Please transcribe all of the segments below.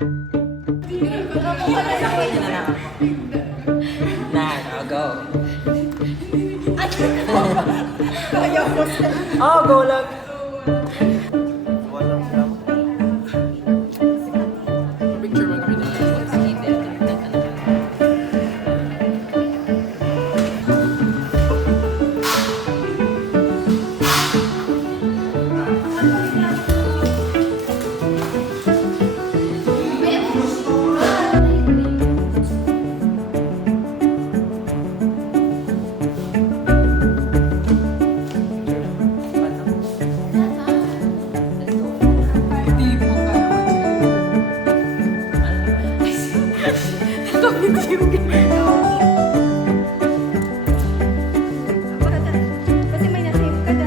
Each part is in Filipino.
Sakin na lang ako. I'll go. Oh, go lang. Picture mo kami dito. Kasi may nasave ka na.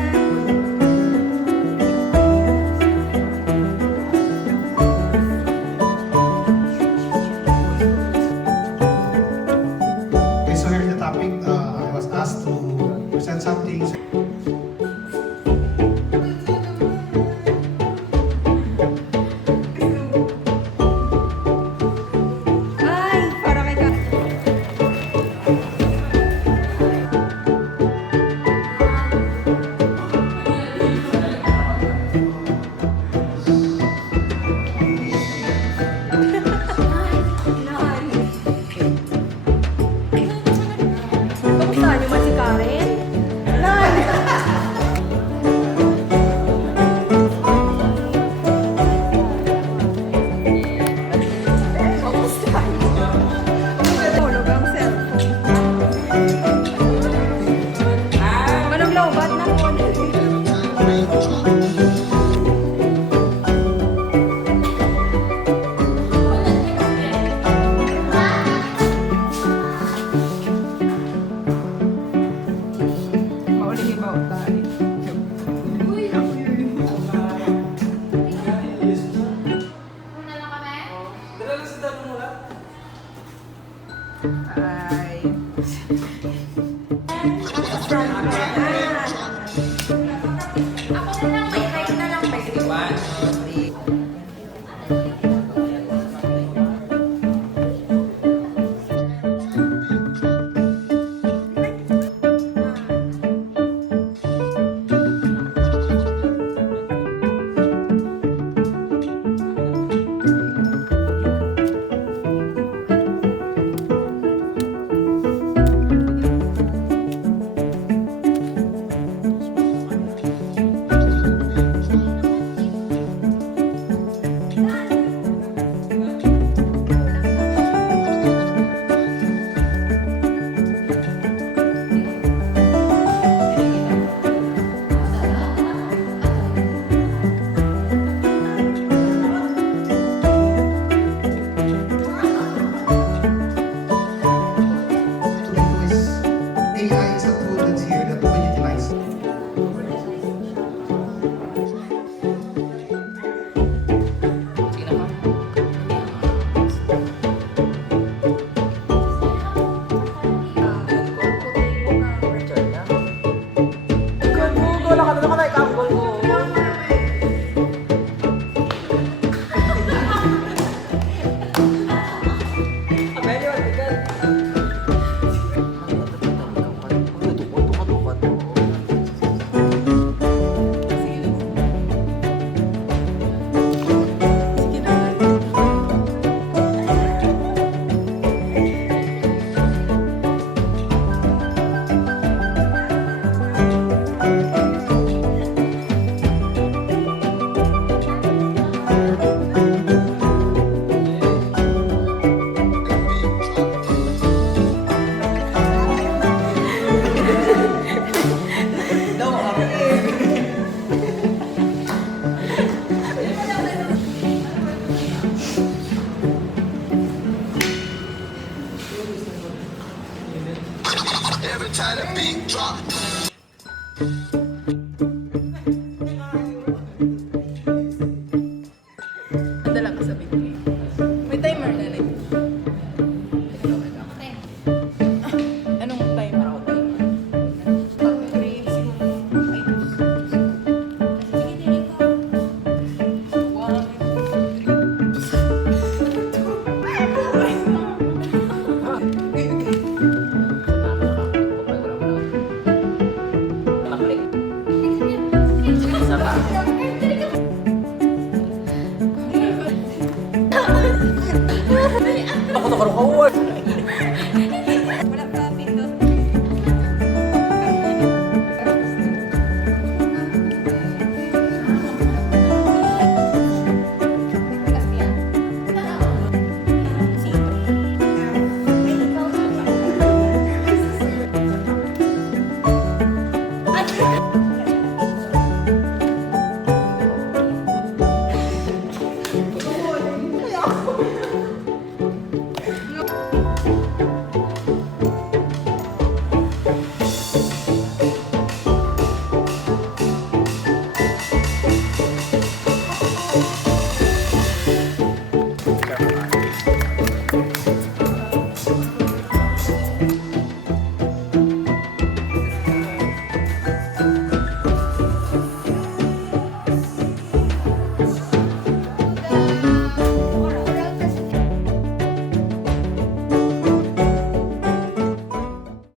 Okay, so here's the topic. I was asked to present something. Ay, para kay ka. Kamusta niyo man si Karen? Nan! Kamusta? Tulog ang cellphone. Manong lowbat na po. Mauling ibaw tayo. Ay. One, two, three. AI is a tool that's here that we can utilize. Sige na ka. Ang dala ko sa video.